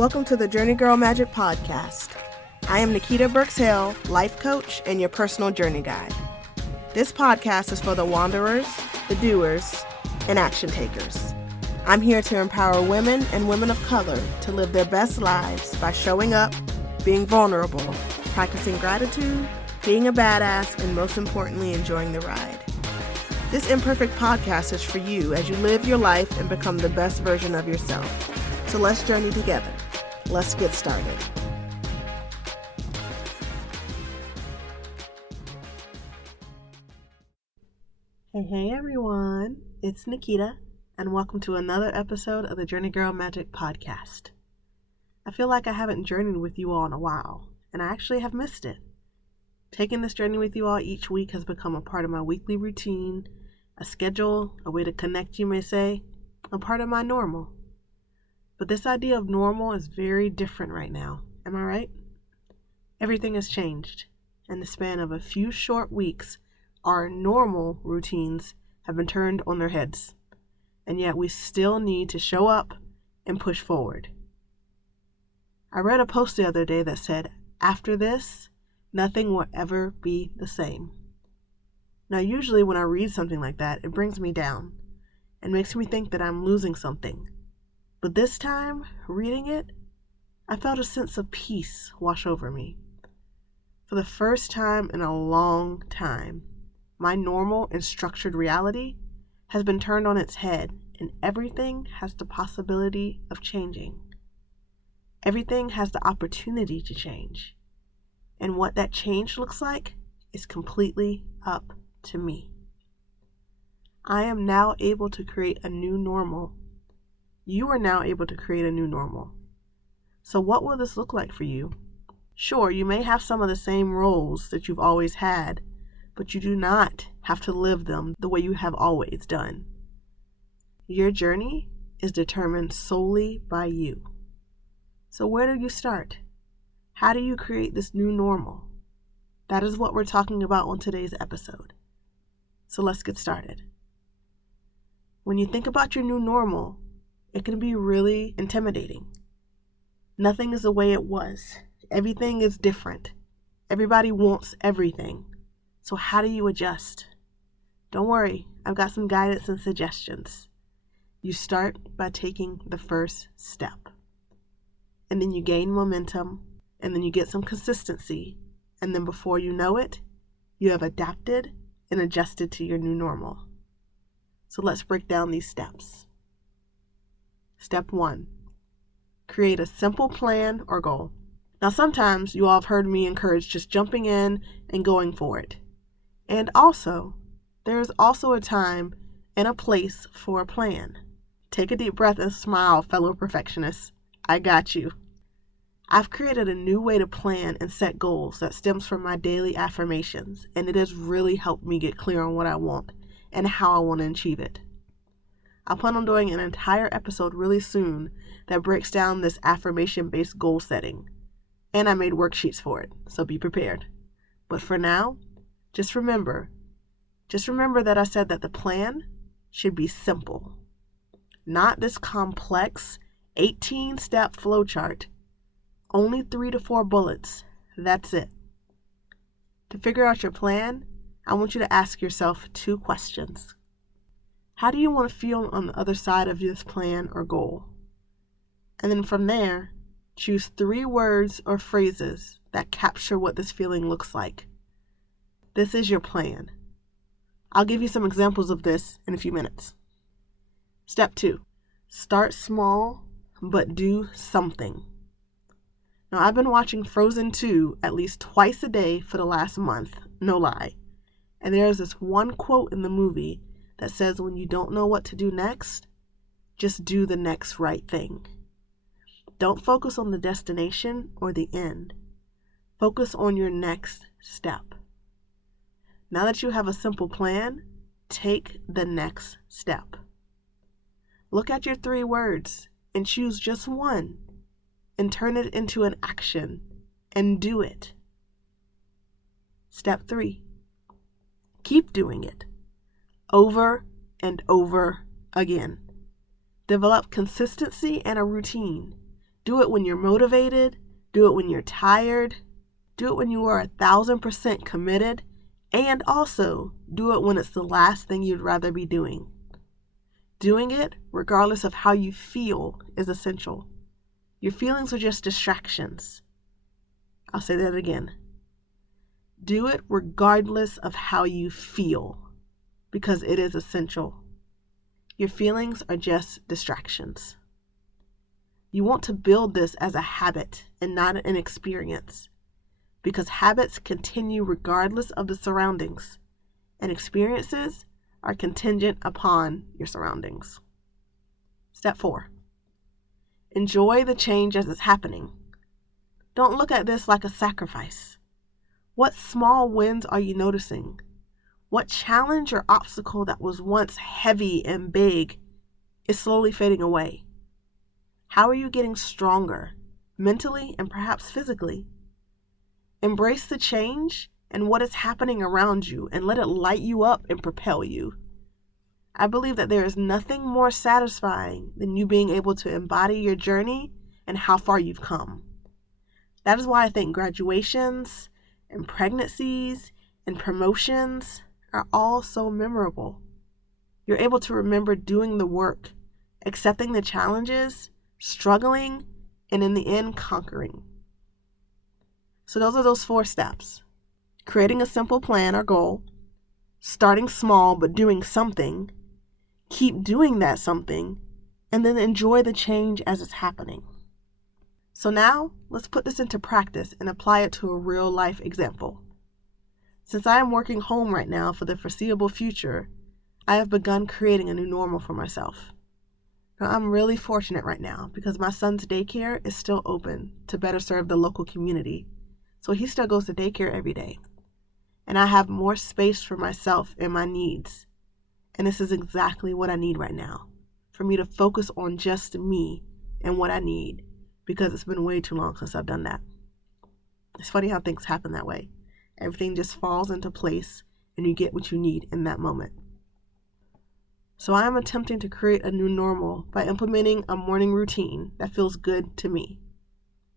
Welcome to the Journey Girl Magic Podcast. I am Nikita Burks-Hale, life coach and your personal journey guide. This podcast is for the wanderers, the doers, and action takers. I'm here to empower women and women of color to live their best lives by showing up, being vulnerable, practicing gratitude, being a badass, and most importantly, enjoying the ride. This imperfect podcast is for you as you live your life and become the best version of yourself. So let's journey together. Let's get started. Hey everyone, it's Nikita, and welcome to another episode of the Journey Girl Magic Podcast. I feel like I haven't journeyed with you all in a while, and I actually have missed it. Taking this journey with you all each week has become a part of my weekly routine, a schedule, a way to connect, you may say, a part of my normal. But this idea of normal is very different right now, am I right? Everything has changed. In the span of a few short weeks, our normal routines have been turned on their heads, and yet we still need to show up and push forward. I read a post the other day that said, after this, nothing will ever be the same. Now, usually when I read something like that, it brings me down and makes me think that I'm losing something. But this time, reading it, I felt a sense of peace wash over me. For the first time in a long time, my normal and structured reality has been turned on its head, and everything has the possibility of changing. Everything has the opportunity to change. And what that change looks like is completely up to me. I am now able to create a new normal. You are now able to create a new normal. So what will this look like for you? Sure, you may have some of the same roles that you've always had, but you do not have to live them the way you have always done. Your journey is determined solely by you. So where do you start? How do you create this new normal? That is what we're talking about on today's episode. So let's get started. When you think about your new normal, it can be really intimidating. Nothing is the way it was. Everything is different. Everybody wants everything. So how do you adjust? Don't worry, I've got some guidance and suggestions. You start by taking the first step. And then you gain momentum, and then you get some consistency, and then before you know it, you have adapted and adjusted to your new normal. So let's break down these steps. Step 1, create a simple plan or goal. Now sometimes you all have heard me encourage just jumping in and going for it. And also, there's also a time and a place for a plan. Take a deep breath and smile, fellow perfectionists. I got you. I've created a new way to plan and set goals that stems from my daily affirmations, and it has really helped me get clear on what I want and how I want to achieve it. I plan on doing an entire episode really soon that breaks down this affirmation-based goal setting, and I made worksheets for it, so be prepared. But for now, just remember that I said that the plan should be simple, not this complex 18-step flowchart. Only 3 to 4 bullets. That's it. To figure out your plan, I want you to ask yourself 2 questions. How do you want to feel on the other side of this plan or goal? And then from there, choose 3 words or phrases that capture what this feeling looks like. This is your plan. I'll give you some examples of this in a few minutes. Step 2, start small, but do something. Now, I've been watching Frozen 2 at least twice a day for the last month, no lie. And there's this one quote in the movie that says when you don't know what to do next, just do the next right thing. Don't focus on the destination or the end. Focus on your next step. Now that you have a simple plan, take the next step. Look at your 3 words and choose just one and turn it into an action and do it. Step 3, keep doing it over and over again. Develop consistency and a routine. Do it when you're motivated. Do it when you're tired. Do it when you are 1,000% committed. And also, do it when it's the last thing you'd rather be doing. Doing it, regardless of how you feel, is essential. Your feelings are just distractions. I'll say that again. Do it regardless of how you feel, because it is essential. Your feelings are just distractions. You want to build this as a habit and not an experience, because habits continue regardless of the surroundings, and experiences are contingent upon your surroundings. Step 4. Enjoy the change as it's happening. Don't look at this like a sacrifice. What small wins are you noticing? What challenge or obstacle that was once heavy and big is slowly fading away? How are you getting stronger, mentally and perhaps physically? Embrace the change and what is happening around you and let it light you up and propel you. I believe that there is nothing more satisfying than you being able to embody your journey and how far you've come. That is why I think graduations and pregnancies and promotions are all so memorable. You're able to remember doing the work, accepting the challenges, struggling, and in the end, conquering. So those are those 4 steps. Creating a simple plan or goal, starting small but doing something, keep doing that something, and then enjoy the change as it's happening. So now, let's put this into practice and apply it to a real life example. Since I am working home right now for the foreseeable future, I have begun creating a new normal for myself. Now, I'm really fortunate right now because my son's daycare is still open to better serve the local community. So he still goes to daycare every day. And I have more space for myself and my needs. And this is exactly what I need right now, for me to focus on just me and what I need, because it's been way too long since I've done that. It's funny how things happen that way. Everything just falls into place and you get what you need in that moment. So I am attempting to create a new normal by implementing a morning routine that feels good to me.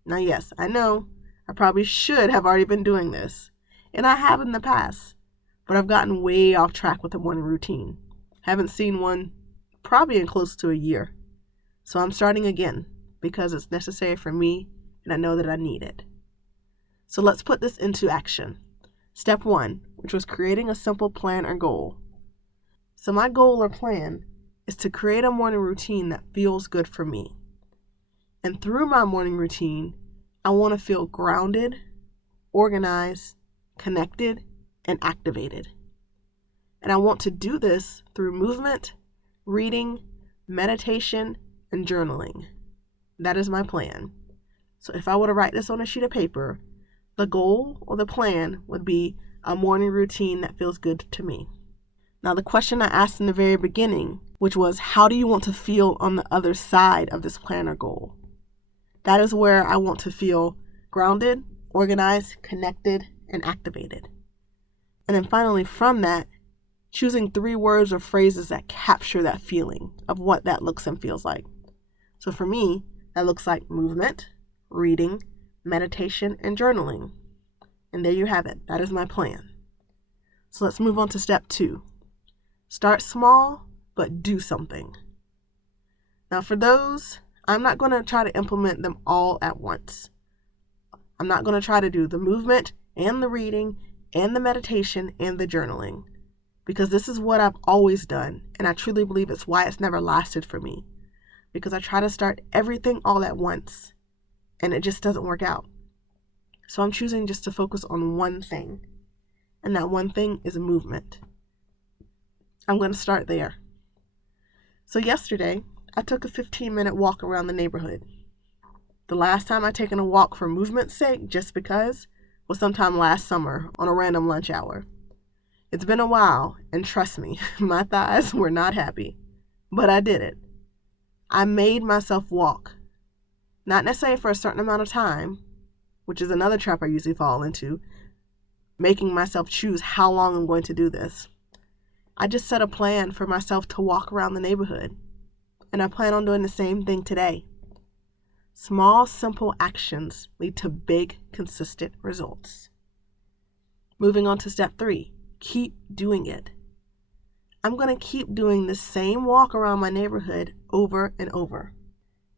Now, yes, I know I probably should have already been doing this, and I have in the past, but I've gotten way off track with the morning routine. Haven't seen one probably in close to a year. So I'm starting again because it's necessary for me and I know that I need it. So let's put this into action. Step 1, which was creating a simple plan or goal. So my goal or plan is to create a morning routine that feels good for me. And through my morning routine, I want to feel grounded, organized, connected, and activated. And I want to do this through movement, reading, meditation, and journaling. That is my plan. So if I were to write this on a sheet of paper, the goal or the plan would be a morning routine that feels good to me. Now, the question I asked in the very beginning, which was, how do you want to feel on the other side of this plan or goal? That is where I want to feel grounded, organized, connected, and activated. And then finally, from that, choosing 3 words or phrases that capture that feeling of what that looks and feels like. So for me, that looks like movement, reading, meditation, and journaling. And there you have it. That is my plan. So let's move on to step 2. Start small, but do something. Now for those, I'm not going to try to implement them all at once. I'm not going to try to do the movement and the reading and the meditation and the journaling, because this is what I've always done, and I truly believe it's why it's never lasted for me, because I try to start everything all at once, and it just doesn't work out. So I'm choosing just to focus on one thing, and that one thing is movement. I'm going to start there. So yesterday, I took a 15-minute walk around the neighborhood. The last time I'd taken a walk for movement's sake, just because, was sometime last summer on a random lunch hour. It's been a while, and trust me, my thighs were not happy, but I did it. I made myself walk. Not necessarily for a certain amount of time, which is another trap I usually fall into, making myself choose how long I'm going to do this. I just set a plan for myself to walk around the neighborhood, and I plan on doing the same thing today. Small, simple actions lead to big, consistent results. Moving on to step 3, keep doing it. I'm going to keep doing the same walk around my neighborhood over and over.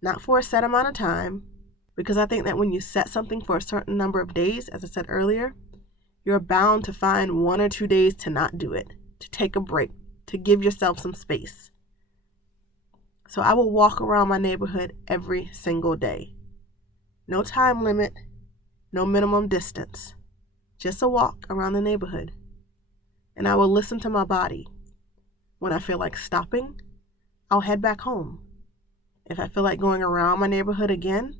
Not for a set amount of time, because I think that when you set something for a certain number of days, as I said earlier, you're bound to find 1 or 2 days to not do it, to take a break, to give yourself some space. So I will walk around my neighborhood every single day. No time limit, no minimum distance, just a walk around the neighborhood. And I will listen to my body. When I feel like stopping, I'll head back home. If I feel like going around my neighborhood again,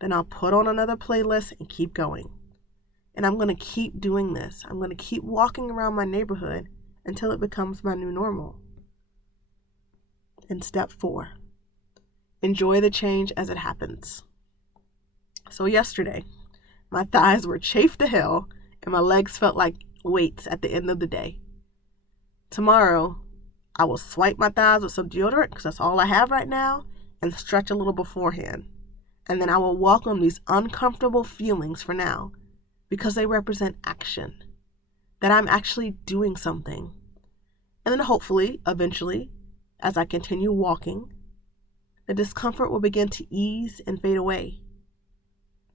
then I'll put on another playlist and keep going. And I'm going to keep doing this. I'm going to keep walking around my neighborhood until it becomes my new normal. And step 4, enjoy the change as it happens. So yesterday, my thighs were chafed to hell and my legs felt like weights at the end of the day. Tomorrow, I will swipe my thighs with some deodorant because that's all I have right now and stretch a little beforehand. And then I will welcome these uncomfortable feelings for now because they represent action, that I'm actually doing something. And then hopefully, eventually, as I continue walking, the discomfort will begin to ease and fade away.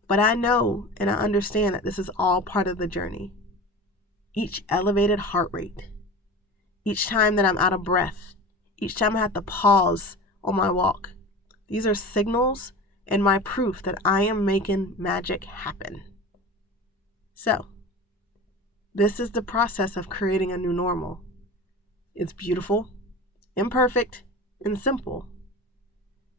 But I know and I understand that this is all part of the journey. Each elevated heart rate, each time that I'm out of breath, each time I have to pause on my walk, these are signals and my proof that I am making magic happen. So, this is the process of creating a new normal. It's beautiful, imperfect, and simple.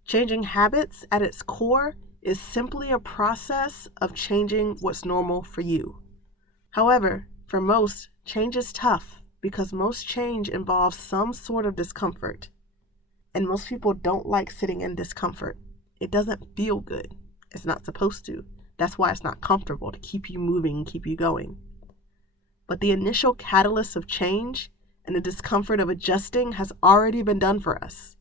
Changing habits at its core is simply a process of changing what's normal for you. However, for most, change is tough because most change involves some sort of discomfort. And most people don't like sitting in discomfort. It doesn't feel good. It's not supposed to. That's why it's not comfortable, to keep you moving and keep you going. But the initial catalyst of change and the discomfort of adjusting has already been done for us.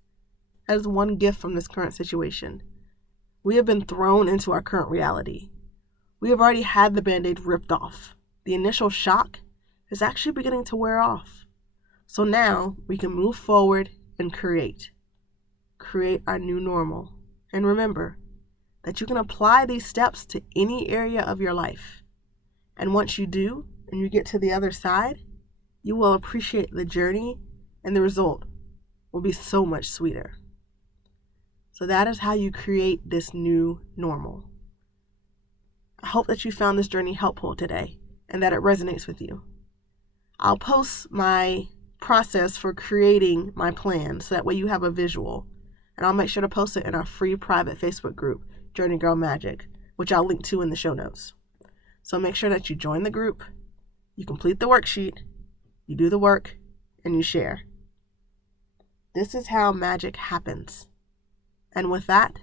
That is one gift from this current situation. We have been thrown into our current reality. We have already had the Band-Aid ripped off. The initial shock is actually beginning to wear off. So now we can move forward and create our new normal. And remember that you can apply these steps to any area of your life. And once you do, and you get to the other side, you will appreciate the journey and the result will be so much sweeter. So that is how you create this new normal. I hope that you found this journey helpful today and that it resonates with you. I'll post my process for creating my plan so that way you have a visual. And I'll make sure to post it in our free private Facebook group, Journey Girl Magic, which I'll link to in the show notes. So make sure that you join the group, you complete the worksheet, you do the work, and you share. This is how magic happens. And with that,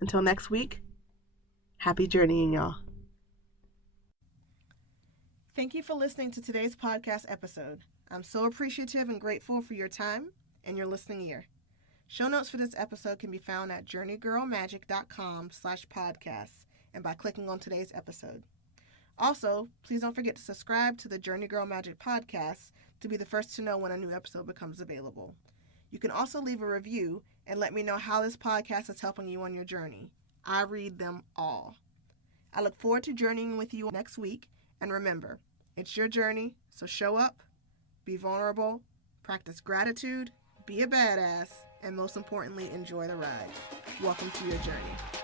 until next week, happy journeying, y'all. Thank you for listening to today's podcast episode. I'm so appreciative and grateful for your time and your listening ear. Show notes for this episode can be found at journeygirlmagic.com/podcast and by clicking on today's episode. Also, please don't forget to subscribe to the Journey Girl Magic podcast to be the first to know when a new episode becomes available. You can also leave a review and let me know how this podcast is helping you on your journey. I read them all. I look forward to journeying with you next week. And remember, it's your journey, so show up, be vulnerable, practice gratitude, be a badass, and most importantly, enjoy the ride. Welcome to your journey.